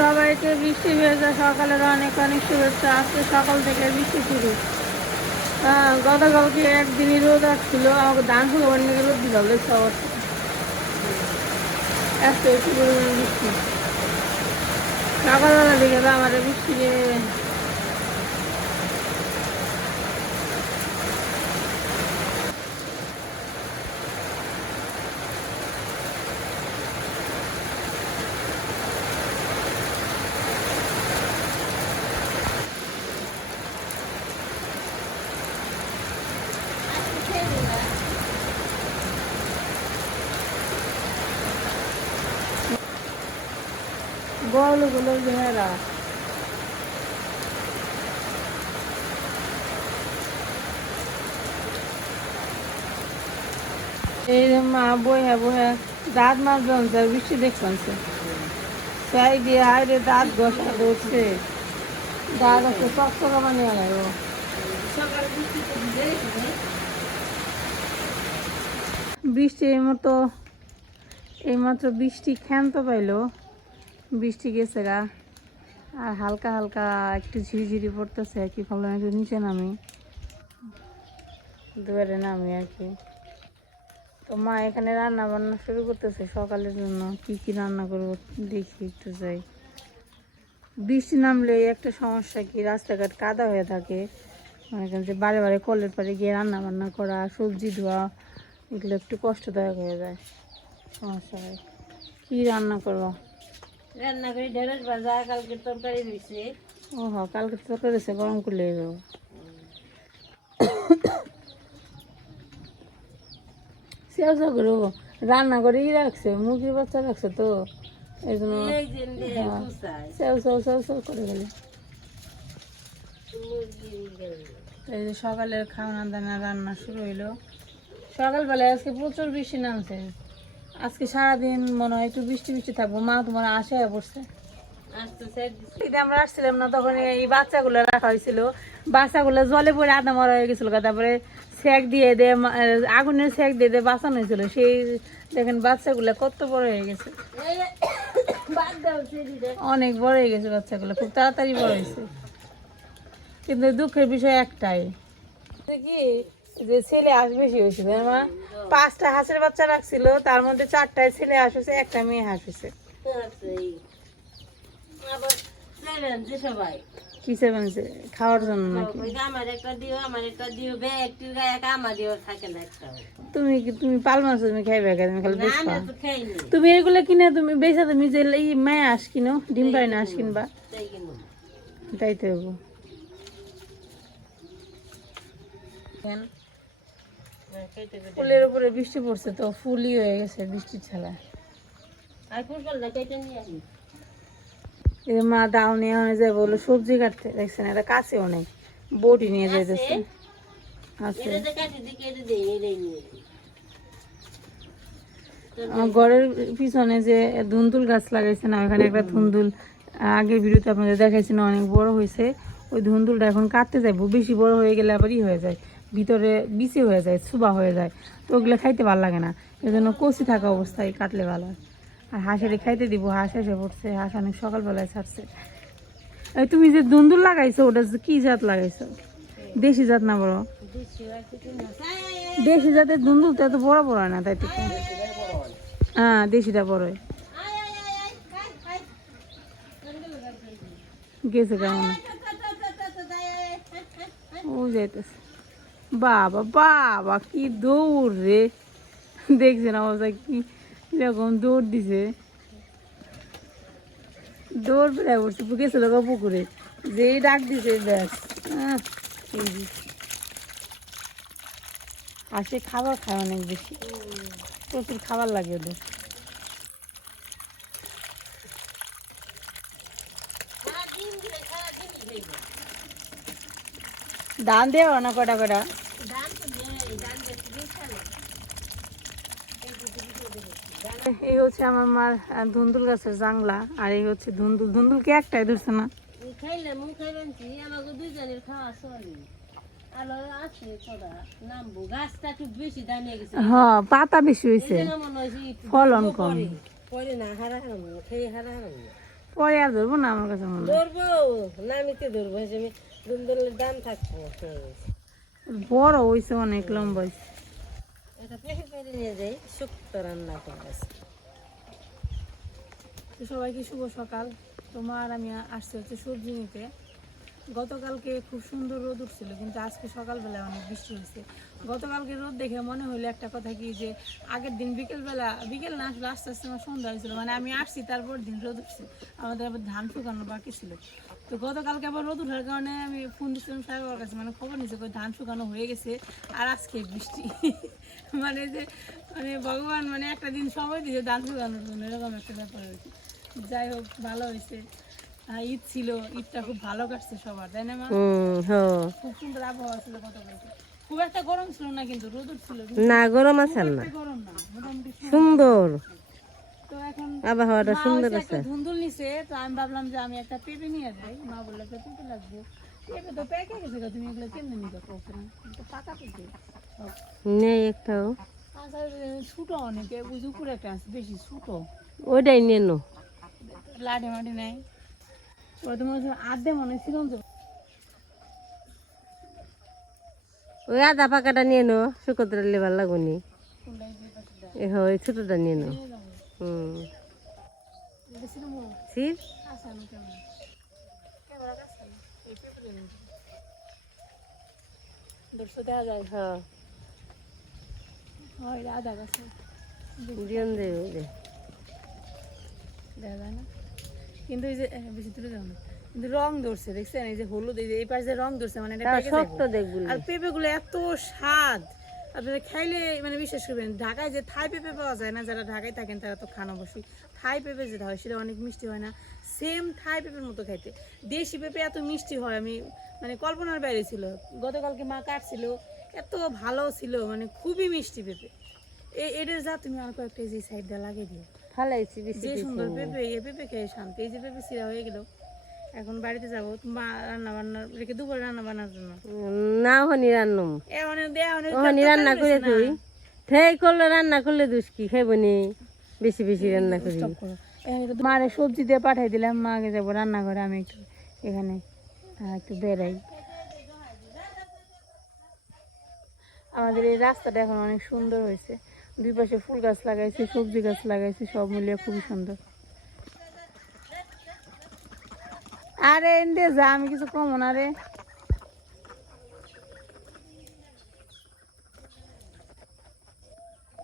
সবাইকে বৃষ্টি ভেজা সকালের অনেক অনেক শুভেচ্ছা। আজকে সকাল থেকে বৃষ্টি শুরু। গতকালকে একদিনই রোদ আসছিল, আমাকে ধান শুরু অনেক রোদ দিল সবার এত একটু পরিমাণ বৃষ্টি সকালবেলা দিকে তো আমার বৃষ্টি বড়গুলো ঘেরা এই মা বইয়া বইয়া দাঁত মাছ বানছে বৃষ্টি দেখছে চাই দিয়ে হাইরে দাঁত ঘষা ধরছে দাঁত আছে চকচকা বানিয়ে গেল। বৃষ্টি এইমাত্র বৃষ্টি ক্ষান্ত পাইলো, বৃষ্টি গেছে গা আর হালকা হালকা একটু ঝিরিঝিরি পড়তেছে আর কি। ভাবলাম একটু নিচে নামি, দুয়ারে নামি আর কি। তো মা এখানে রান্না বান্না শুরু করতেছে সকালের জন্য। কি কি রান্না করবো দেখি একটু যাই। বৃষ্টি নামলে একটা সমস্যা কি, রাস্তাঘাট কাদা হয়ে থাকে, মনে করেন যে বারে বারে কলের পাড়ে গিয়ে রান্না বান্না করা, সবজি ধোয়া, এগুলো একটু কষ্টদায়ক হয়ে যায়, সমস্যা হয়। কি রান্না করবো? রান্না করে ঢেঁড়স ভাজা, কালকে তরকারি দিয়েছে। ও হ, কালকে তরকারি দিয়েছে, গরম করলে যাবো। সেও করো রান্না করেই রাখছে, মুরগির বাচ্চা রাখছে তো এই জন্য সেও সেও সেও সেও করে গেলে। এই যে সকালের খাওয়া দানা রান্না শুরু হইলো। সকালবেলায় আজকে প্রচুর বৃষ্টি নামছে, আজকে সারাদিন মনে হয় একটু বৃষ্টি বৃষ্টি থাকবো। মা তোমার আশায় পড়ছে। আমরা আসছিলাম না তখন এই বাচ্চাগুলো রাখা হয়েছিল, বাচ্চাগুলো জলে পড়ে আধা মরা হয়ে গেছিল। তারপরে সেক দিয়ে দে, আগুনের সেক দিয়ে দিয়ে বাঁচানো হয়েছিল। সেই দেখেন বাচ্চাগুলো কত বড় হয়ে গেছে, অনেক বড় হয়ে গেছে বাচ্চাগুলো, খুব তাড়াতাড়ি বড় হয়েছে। কিন্তু দুঃখের বিষয় একটাই কি, যে ছেলে হাঁস বেশি হয়েছিল। মা 5টা হাঁসের বাচ্চা রাখছিল, তার মধ্যে 4টায় ছেলে হাঁস হয়েছে, একটা মেয়ে হাঁস হয়েছে। কি সেভেন্সে খাওয়ার জন্য নাকি? তুমি পাল মাছ তুমি খাইবে, তুমি খালি তুমি এগুলো কিনে তুমি বেচা, তুমি যে এই মায়ে হাঁস কিনো, ডিম পাই না হাঁস কিনবা, তাই তো হবো। ফুলের উপরে বৃষ্টি পড়ছে তো ফুলই হয়ে গেছে বৃষ্টির ছাড়া। মা দাও নিয়ে যায় বলো সবজি কাটতে, দেখছেন এটা কাছেও নেই, বটি নিয়ে যাইতেছে। আছে আমার ঘরের পিছনে যে ধুন্দুল গাছ লাগাইছে না, ওখানে একটা ধুন্দুল আগের ভিডিওতে আপনাদের দেখাইছি না, অনেক বড় হয়েছে। ওই ধুন্দুলটা এখন কাটতে যাইবো, বেশি বড় হয়ে গেলে আবার হয়ে যায়, ভিতরে বিচি হয়ে যায়, সুবা হয়ে যায়, তো ওগুলো খাইতে ভালো লাগে না। এই জন্য কচি থাকা অবস্থায় কাটলে ভালো হয়। আর হাঁসের খাইতে দিব, হাঁস এসে পড়ছে, হাঁস অনেক সকালবেলায় ছাড়ছে। এই তুমি যে ধুন্দুল লাগাইছো ওটা কি জাত লাগাইছো? দেশি জাত না বড়? দেশি জাতের ধুন্দুলটা এত বড় বড় হয় না, তাই তো? হ্যাঁ দেশিটা বড় হয়। গেছে কেমন ও যাইতেছে। বাবা বাবা কি দৌড় রে, দেখছেন অবস্থা কি এরকম দৌড় দিছে, দৌড় বেড়ে পড়ছে, গেছিল পুকুরে, যেই ডাক দিছে ব্যাস। হাসি খাবার খায় অনেক বেশি, প্রচুর খাবার লাগে ওদের। ধান দেও না কটা কটা? এই হচ্ছে আমার মার ধুন্দুল গাছের জাংলা, আর এই হচ্ছে ধুন্দুল। ধুন্দুল কি একটাই ধরছে না? হ্যাঁ পাতা বেশি হয়েছে, ফলন কম। পরে আর ধরবো না আমার কাছে মনে হয়। ধরবো না, আমি তো ধরবো, হিসেবে দুন্দুলের দাম থাকবো। বড় হয়েছে, অনেক লম্বা হয়েছে। এটা পেঁপে পেরে নিয়ে যাই, শুক্তো রান্না করবো। তো সবাইকে শুভ সকাল। তোমার আমি আসছি হচ্ছে সবজি নিতে। গতকালকে খুব সুন্দর রোদ উঠছিল, কিন্তু আজকে সকালবেলা অনেক বৃষ্টি হয়েছে। গতকালকে রোদ দেখে মনে হলো একটা কথা কি, যে আগের দিন বিকেলবেলা, বিকেল না আসলে আস্তে আস্তে আমার সন্ধ্যা হয়েছিল, মানে আমি আসছি তারপর দিন রোদ উঠছে। আমাদের আবার ধান শুকানো বাকি ছিল। তো গতকালকে আবার রোদ উঠার কারণে আমি ফোন দিচ্ছিলাম সাহেবের কাছে, মানে খবর নিচ্ছে ধান শুকানো হয়ে গেছে, আর আজকে বৃষ্টি। মানে যে মানে ভগবান মানে একটা দিন সময় দিয়েছে ধান শুকানোর জন্য, এরকম একটা ব্যাপার হয়েছে। যাই হোক, ভালো হয়েছে। ঈদ ছিল, ঈদটা খুব ভালো কাটছে সবার, তাই না মা? খুব সুন্দর আবহাওয়া ছিল গতকালকে। খুব একটা গরম ছিল না, কিন্তু রোদ ছিল না, গরম আছে না, গরম না, মোটামুটি সুন্দর তো এখন আবহাওয়াটা, মা সুন্দর হচ্ছে আছে। একটা ধুন্দুল নিছে, তো আমি ভাবলাম যে আমি একটা পেঁপে নিয়ে যাই। মা বললো একটা পেঁপে লাগবে, পেঁপে তো পেকে গেছে গো, তুমি এগুলো কেমনে নিতে পারছো না? তো পাকা পেঁপে নেই একটাও, আচ্ছা, ছোট অনেকে বুঝি, উপরে একটা আছে বেশি ছোট, ওইটাই নিয়ে নো। লাঠি মাটি নাই, ওরা তোমার আধে মনে ছিল তো। ওই আধা পাকাটা নিয়ে নো, শুকোতে লেবার লাগুনি। কোনটাই দুই পাশে দেয়। ওই ছোটটা নিয়ে নো। নিয়ে যাবো। এটা ছিল মোড়। ছির আচ্ছা, আমি কেমন ক্যামেরা কাছে না, এই পেঁপে নিয়ে যাবো। দর্শক দেখা যায়। হ্যাঁ, হয় আধা গাছে দিন দেবে ওই যে। দেখা যায় না, কিন্তু এই যে বেশি দূরে যাও না, কিন্তু রং ধরছে, দেখছেন এই যে হলুদ, এই যে এই পাশে রং ধরছে, মানে এটা তাও পেকে শক্ত যাবে। দেখগুলো। আর পেঁপে গুলো এত স্বাদ, আপনারা খাইলে মানে বিশ্বাস করবেন। ঢাকায় যে থাই পেঁপে পাওয়া যায় না, যারা ঢাকায় থাকেন তারা তো খান অবশ্যই। থাই পেঁপে যেটা হয় সেটা অনেক মিষ্টি হয় না, সেম থাই পেঁপের মতো খাইতে। দেশি পেঁপে এত মিষ্টি হয় আমি মানে কল্পনার বাইরে ছিল। গতকালকে মা কাটছিল, এত ভালো ছিল, মানে খুবই মিষ্টি পেঁপে। এটার যা তুমি আর কয়েকটা এই যে সাইডটা লাগিয়ে দিও, ফালাইছি বেশি যে বেশি। সুন্দর পেঁপে, এই পেঁপে খেয়ে শান্তি। এই যে পেঁপে সিরা হয়ে গেল, এখন বাড়িতে যাবো মা রান্না বান্না রেখে, দুপুরে রান্না বান্নার জন্য। না হনি রান্নম, ওখানে রান্না করে তুই থেই করলে, রান্না করলে দুষ কি খাইব নি, বেশি বেশি রান্না করি। মারে সবজি দিয়ে পাঠাই দিলাম, মাকে যাবো রান্নাঘরে, আমি একটু এখানে একটু বেড়াই। আমাদের এই রাস্তাটা এখন অনেক সুন্দর হয়েছে, দুই পাশে ফুল গাছ লাগাইছে, সবজি গাছ লাগাইছে, সব মিলিয়ে খুবই সুন্দর। আরে এনদে যা, আমি কিছু কম না রে।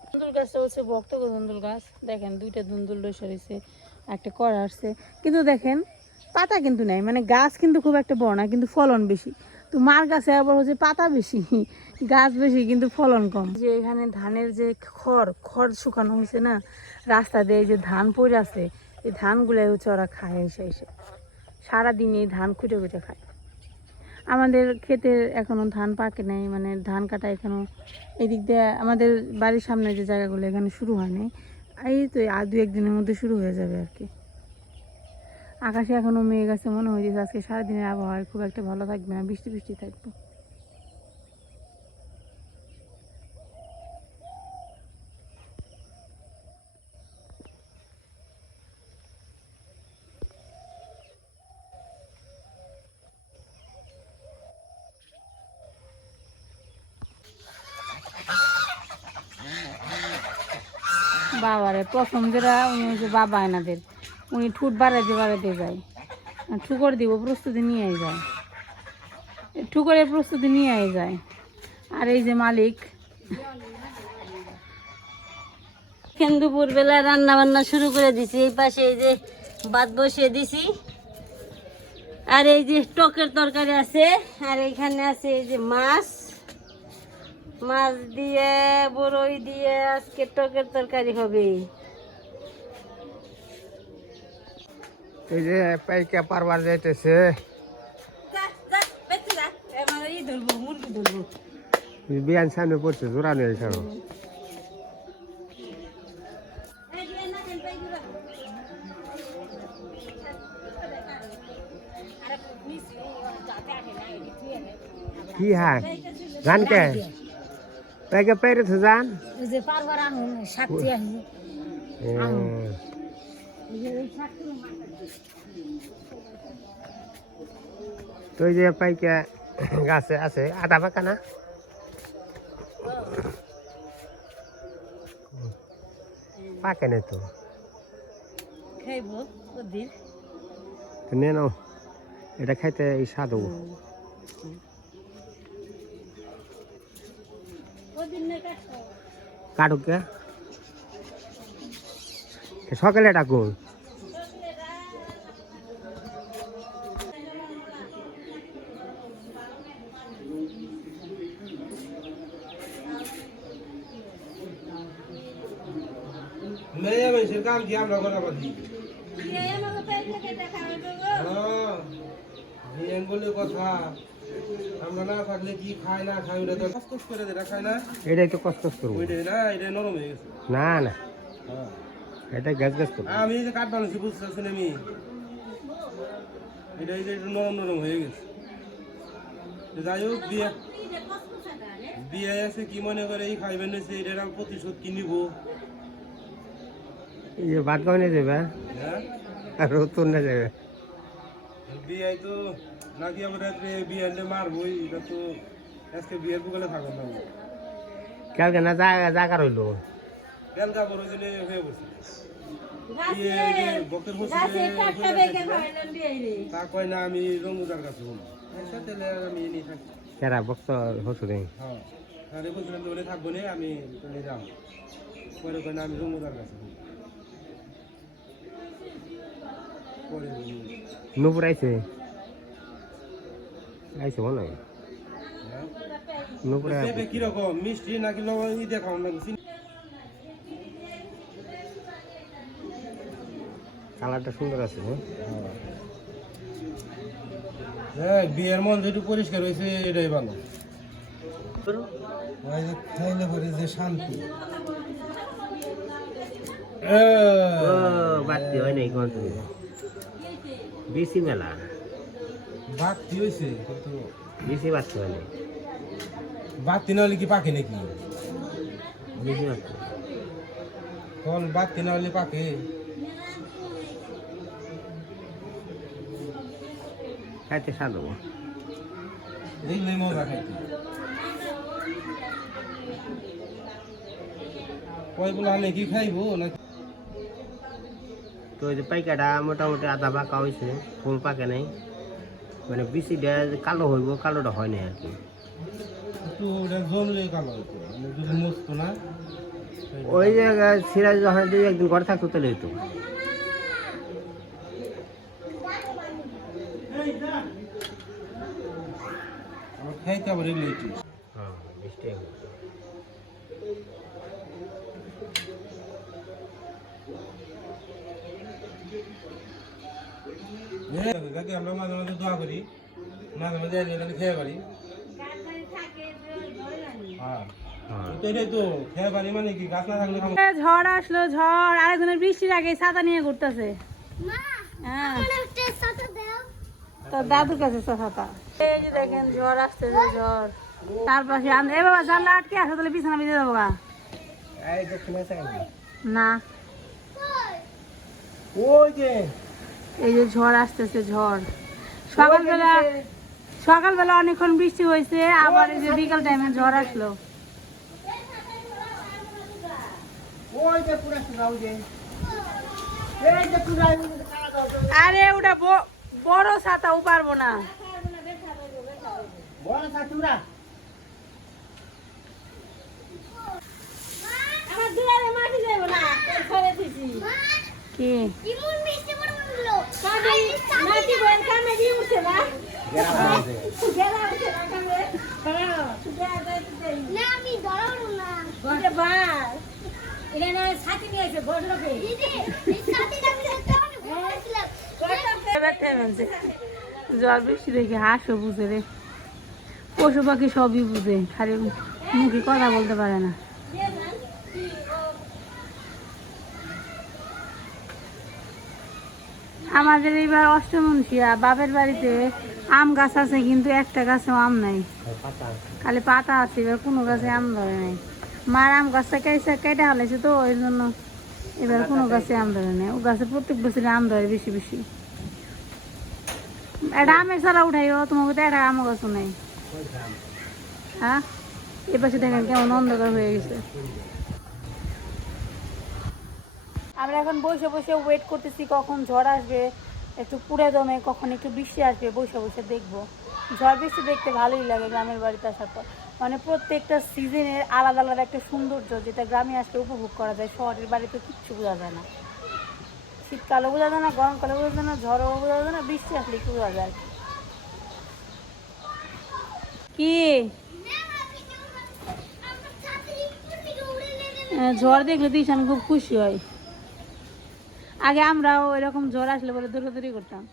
ধুন্দুল গাছটা হচ্ছে ভক্ত ধুন্দুল গাছ, দেখেন দুইটা ধুন্দুল রয়েছে রয়েছে, একটা করা আসছে, কিন্তু দেখেন পাতা কিন্তু নাই, মানে গাছ কিন্তু খুব একটা বড় না, কিন্তু ফলন বেশি। তো মার গাছে আবার হচ্ছে পাতা বেশি, গাছ বেশি, কিন্তু ফলন কম। যে এখানে ধানের যে খড় শুকানো হয়েছে না রাস্তা দিয়ে, যে ধান পড়ে আছে, এই ধানগুলাই হচ্ছে ওরা খায়, এসে এসে সারাদিন এই ধান খুঁটে খুঁটে খায়। আমাদের ক্ষেতে এখনো ধান পাকে নাই, মানে ধান কাটা এখনো এদিক দিয়ে আমাদের বাড়ির সামনে যে জায়গাগুলো, এখানে শুরু হয়নি। এই তো আর দু একদিনের মধ্যে শুরু হয়ে যাবে আর কি। আকাশে এখনো মেঘ আছে, মনে হয় যে আজকে সারাদিনের আবহাওয়া খুব একটা ভালো থাকবে না, বৃষ্টি বৃষ্টি থাকবে। বাবারে প্রথম যেটা উনি হচ্ছে বাবা এনাদের, উনি ঠুট বাড়াইতে যায়, ঠুকর দিব প্রস্তুতি নিয়ে যায়, ঠুকরের প্রস্তুতি নিয়ে যায়। আর এই যে মালিক, দুপুর বেলা রান্না বান্না শুরু করে দিছি। এই পাশে এই যে ভাত বসিয়ে দিছি, আর এই যে টকের তরকারি আছে, আর এইখানে আছে এই যে মাছ দিয়ে বড়ই দিয়ে আজকে টকের তরকারি হবে। এই যে পাইকা পারবার যাইতেছে, মুরগি ধরবো। বিয়ান সামনে পড়ছে, জোড়া নেই এখানে। কি হ্যাঁ জানকে পাইকা পাইরে তো জান যে পারবার আনুন, শাকতি আনি তো এই যে পাইকা গাছে আছে আদা পাকা না পাকে নাই তো খাইবো ওদিন তো নিয়ে নাও এটা খাইতে এই স্বাদ ওদিন না কাটবো কাটুক কে সকালে ডাকুন মেয়ে মানুষের কাম কি আমরা করা পারি বিয়ান বলে কথা আমরা না থাকলে কি খায় না খাই ওটা তো কষ্ট করে দেয় খায় না এটাই তো কষ্ট করবো ওইটাই না এটা নরম হয়ে গেছে না না এটা গ্যাস গ্যাস করবো আমি এই যে কাঠ বানাচ্ছি বুঝতেছেন আমি এটা এই যে একটু নরম নরম হয়ে গেছে তো যাই হোক বিয়ে বিয়ে আছে কি মনে করে এই খাইবেন এসে এটার আমি প্রতিশোধ কি নিব এই যে ভাত খাওয়া নিয়ে যাবে হ্যাঁ আর রতুন নিয়ে যাবে বিয়ে তো নাকি আমরা বিয়ে আনলে মারবই এটা তো আজকে বিয়ের বুকালে থাকবেন না কালকে না জায়গা রইলো বেলকা বড় জন্য হয়ে বসে বকের তা কয় না আমি রঙুদার কাছে হলাম তাহলে আমি নিয়ে থাকি কেরা বক্ত হসুরে হ্যাঁ তাহলে বলছিলাম তো বলে থাকবো না আমি চলে যাও পরে কয় না আমি রঙুদার কাছে হলাম পরে নুপুর আইছে আইছে মনে হয় হ্যাঁ নুপুরে পেঁপে কিরকম মিষ্টি নাকি লবণ ই দেখাও না কালারটা সুন্দর আছে হ্যাঁ বিয়ের মন যেটু পরিষ্কার হয়েছে এটাই ভালো খাইলে পরে যে শান্তি বাড়তি হয় নাই কোন তুমি বেশি মেলা বাতি হয়েছে কিন্তু বেশি বাড়তি হয় নাই বাতি না হলে কি পাকে নাকি বেশি বাড়তি কোন বাতি না হলে পাকে খাইতে স্বাদ হবো দেখলে মজা খাইতে কয়গুলো আনে কি খাইবো নাকি তো ওই যে পাইকাটা মোটামুটি আধা পাকা হয়েছে ফুল পাকে নাই মানে বেশিটা কালো হইব কালোটা হয় নাই আর কি একটু ওটা জমলে কালো হতো যদি মস্ত না ওই যে সিরাজ যখন যদি একদিন ঘরে থাকতো তাহলে হইতো আমার খাইতে আবার এগুলো একটু হ্যাঁ মিষ্টি যাকে আমরা মাঝে মাঝে দোয়া করি মাঝে মাঝে এনে খেয়ে পারি হ্যাঁ তো এটাই তো খেয়ে পারি মানে কি গাছ না থাকলে ঝড় আসলো ঝড় আরেকজনের বৃষ্টির আগে ছাতা নিয়ে ঘুরতেছে হ্যাঁ তোর দাদুর কাছে ছাতা এই যে দেখেন ঝড় আসতেছে ঝড় তার পাশে এ বাবা জানলা আটকে আসো তাহলে বিছানা ভিজে যাবো গা না ওই যে এই যে ঝড় আসতেছে ঝড় সকালবেলা অনেকক্ষণ বৃষ্টি হয়েছে আবার এই যে বিকাল টাইমে ঝড় আসলো আরে ওটা বড় ছাতা ও পারবো না আমার দুয়ারে মাটি যাইবো না ঘরে দিছি কি মাটি বইন কামে দিয়ে উঠছে না গেলা উঠছে না কামে না আমি ধরাবো না ওরে বাস এটা না ছাতি নিয়েছে বড়লোকে দিদি এই ছাতিটা আমি ঝড় বৃষ্টি দেখে হাঁসও বুঝে রে পশু পাখি সবই বুঝে খালি মুখে কথা বলতে পারে না আমাদের এইবার অষ্টমনসিয়া বাপের বাড়িতে আম গাছ আছে কিন্তু একটা গাছেও আম নাই খালি পাতা আছে এবার কোনো গাছে আম ধরে নাই মার আম গাছটা কেটে হালাইছে তো ওই জন্য এবার কোনো গাছে আম ধরে নেই, ও গাছে প্রত্যেক বছরে আম ধরে বেশি বেশি। এটা আমের সারা উঠাইও, তোমাকে তো একটা আম গাছও নেই। হ্যাঁ, এ পাশে দেখেন কেমন অন্ধকার হয়ে গেছে। আমরা এখন বসে বসে ওয়েট করতেছি কখন ঝড় আসবে, একটু পুড়ে দমে কখন একটু বৃষ্টি আসবে, বসে বসে দেখবো। ঝড় বৃষ্টি দেখতে ভালোই লাগে গ্রামের বাড়িতে আসার পর, মানে প্রত্যেকটা সিজনের আলাদা আলাদা একটা সৌন্দর্য যেটা গ্রামে আসলে উপভোগ করা যায়, শহরের বাড়িতে কিচ্ছু বোঝা যায় না। শীতকালে বোঝা যায় না, গরমকালে বোঝা যায় না, ঝড়ও বোঝা যায় না, বৃষ্টি আসলে একটু বোঝা যায়। কি ঝড় দেখলে তো ঈশান খুব খুশি হয়। আগে আমরাও এরকম ঝড় আসলে বলে দৌড়াদৌড়ি করতাম।